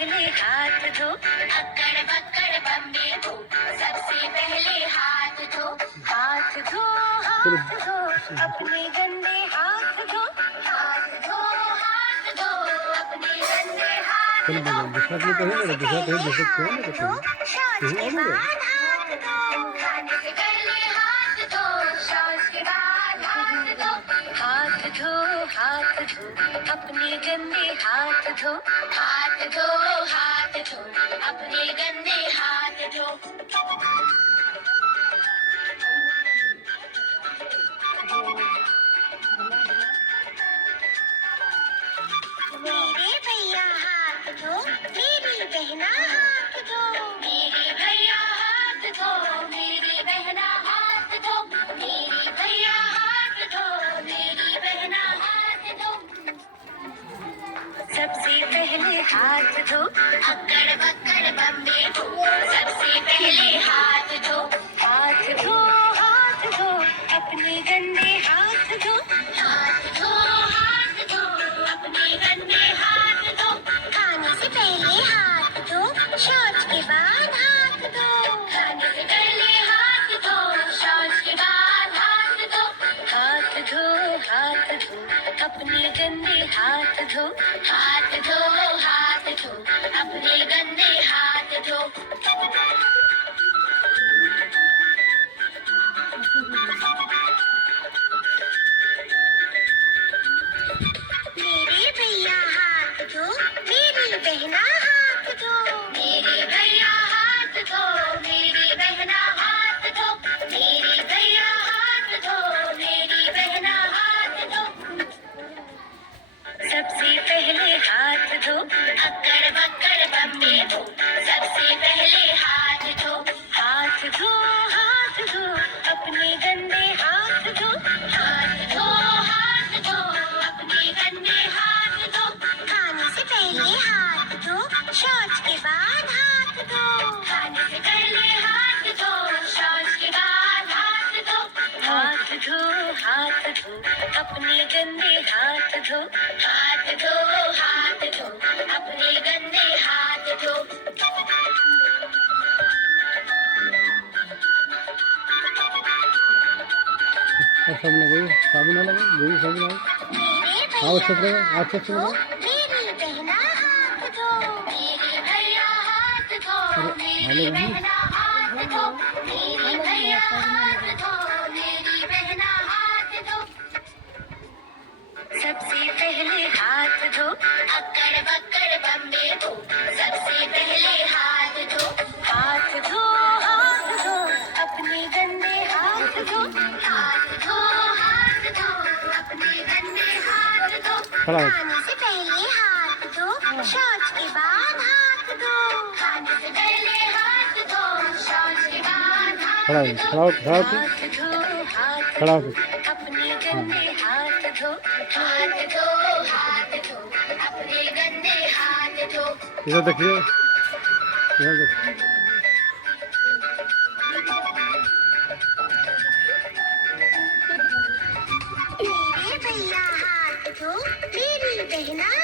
पहले हाथ धो, अक्कड़ बक्कड़ बम्बे बो, सबसे पहले हाथ धो, हाथ धो, हाथ धो, अपने गंदे हाथ धो, हाथ धो, हाथ धो, अपने गंदे हाथ धो, हाथ धो, शौच के बाद हाथ धो, खाने से पहले हाथ धो, शौच के बाद हाथ धो, हाथ धो, हाथ धो, अपने गंदे हाथ धो, हाथ धो, हाथ धो, अपने गंदे हाथ धो। मेरे भैया हाथ धो, मेरी बहना हाथ धो, मेरे भैया हाथ धो, मेरी बहना हाथ धो, मेरी भैया हाथ धो, मेरी बहना हाथ धो। सबसे पहले हाथ धो, अक्कड़ बक्कड़ बम्बे बो, सबसे पहले हाथ धो, हाथ धो, हाथ धो, अपने गंदे हाथ धो, हाथ धो, हाथ धो, अपने गंदे हाथ धो, खाने से पहले हाथ धो, शौच के बाद हाथ धो, खाने से पहले हाथ धो, शौच के बाद हाथ धो, हाथ धो, हाथ धो, अपने गंदे हाथ धो, हाथ धो, हाथ धो, अपने गंदे हाथ धो। मेरे भैया हाथ धो, मेरी बहना हाथ धो, मेरे भैया हाथ धो, मेरी बहना हाथ धो, मेरे भैया हाथ धो, मेरी बहना हाथ धो। सबसे पहले हाथ धो, अक्कड़ बक्कड़ बम्बे बो, सबसे पहले हाथ धो, हाथ धो, हाथ धो, अपने गंदे हाथ धो, हाथ धो, हाथ धो, अपने गंदे हाथ धो, खाने से पहले हाथ धो, शौच के बाद हाथ धो, खाने से पहले हाथ धो, शौच के बाद हाथ धो, हाथ धो, हाथ धो, अपने गंदे हाथ धो, हाथ धो, हाथ धो, अपने गंदे हाथ धो। और सब लगे साबुन लगे वही साबुन मेरे आओ सब भैया लगे आज हाथ सब धो, लगे मेरी बहना हाथ धो, मेरे भैया हाथ धो, मेरी हेलो बहना हाथ धो, मेरे भैया हाथ धो, मेरी बहना हाथ धो। सबसे पहले हाथ धो, अक्कड़ बक्कड़ बम्बे बो, सबसे पहले हाथ धो, हाथ धो, हाथ धो, अपने गंदे हाथ धो, हाथ धो, हाथ धो, अपने गंदे हाथ धो, खड़ा हो। खाने से पहले हाथ धो, शौच के बाद हाथ धो, खाने से पहले हाथ धो, शौच के बाद खड़ा हाथ हो धो, खड़ा हो खड़ा हो हाथ धो, हाथ खड़ा हो धो, अपने गंदे हाथ धो, हाथ धो, हाथ धो, अपने गंदे हाथ धो। इधर देखिए इधर देखिए मेरे भैया हाथ धो, मेरी बहना